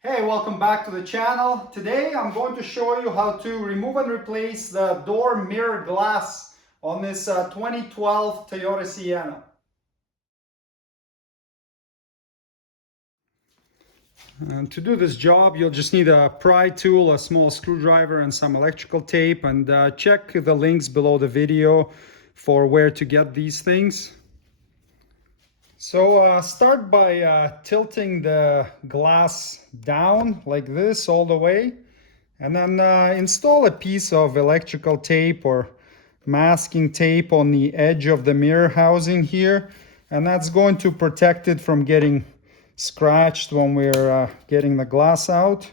Hey, welcome back to the channel. Today I'm going to show you how to remove and replace the door mirror glass on this 2012 Toyota Sienna. And to do this job, you'll just need a pry tool, a small screwdriver, and some electrical tape. And check the links below the video for where to get these things. So start by tilting the glass down like this all the way. And then install a piece of electrical tape or masking tape on the edge of the mirror housing here. And that's going to protect it from getting scratched when we're getting the glass out.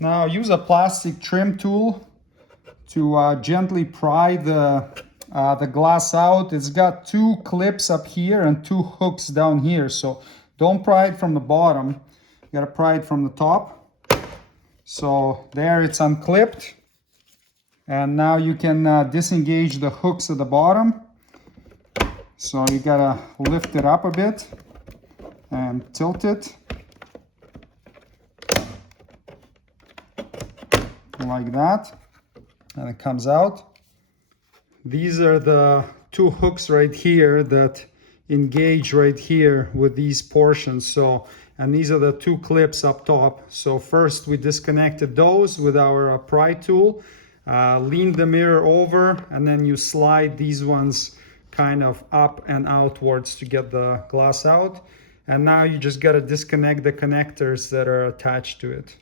Now use a plastic trim tool to gently pry the glass out. It's got two clips up here and two hooks down here. So don't pry it from the bottom. You gotta pry it from the top. So there it's unclipped. And now you can disengage the hooks at the bottom. So you gotta lift it up a bit and tilt it. Like that. And it comes out. These are the two hooks right here that engage right here with these portions. And these are the two clips up top. So first we disconnected those with our pry tool, lean the mirror over, and then you slide these ones kind of up and outwards to get the glass out. And now you just gotta disconnect the connectors that are attached to it.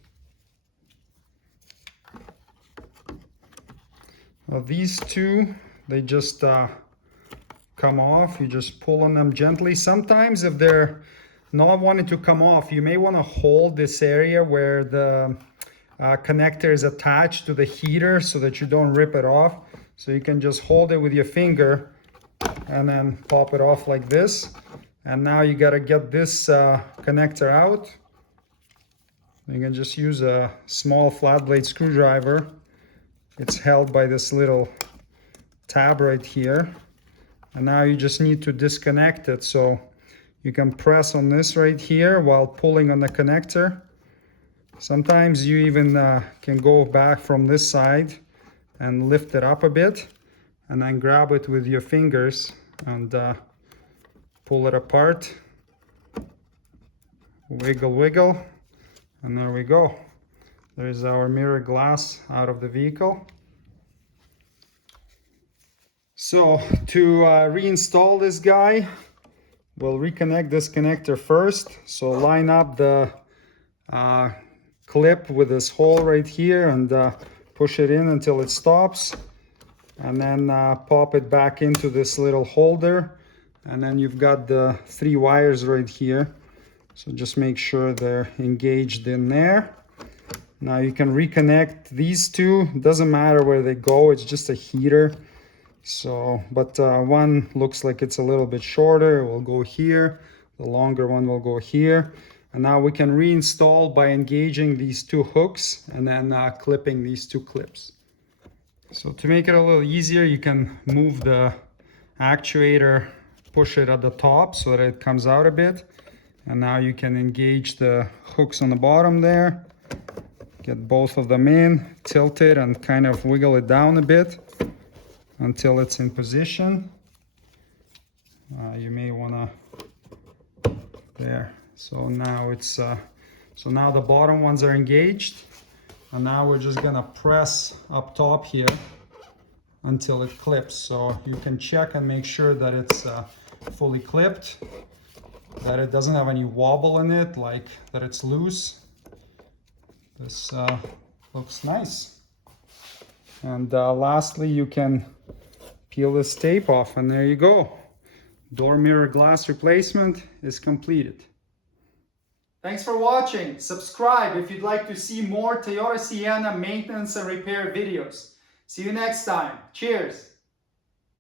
Well, these two, they just come off. You just pull on them gently. Sometimes if they're not wanting to come off, you may want to hold this area where the connector is attached to the heater so that you don't rip it off. So you can just hold it with your finger and then pop it off like this. And now you got to get this connector out. You can just use a small flat blade screwdriver. It's held by this little tab right here. And now you just need to disconnect it. So you can press on this right here while pulling on the connector. Sometimes you even can go back from this side and lift it up a bit and then grab it with your fingers and pull it apart. Wiggle, wiggle, and there we go. There's our mirror glass out of the vehicle. So to reinstall this guy, we'll reconnect this connector first. So line up the clip with this hole right here and push it in until it stops. And then pop it back into this little holder. And then you've got the three wires right here. So just make sure they're engaged in there. Now you can reconnect these two. Doesn't matter where they go, it's just a heater. So, but one looks like it's a little bit shorter. It will go here. The longer one will go here. And now we can reinstall by engaging these two hooks and then clipping these two clips. So to make it a little easier, you can move the actuator, push it at the top so that it comes out a bit. And now you can engage the hooks on the bottom there. Get both of them in, tilt it and kind of wiggle it down a bit until it's in position. You may want to, there. So now it's, so now the bottom ones are engaged. And now we're just gonna press up top here until it clips. So you can check and make sure that it's fully clipped, that it doesn't have any wobble in it, like that it's loose. This looks nice. And lastly, you can peel this tape off and there you go. Door mirror glass replacement is completed. Thanks for watching. Subscribe if you'd like to see more Toyota Sienna maintenance and repair videos. See you next time. Cheers.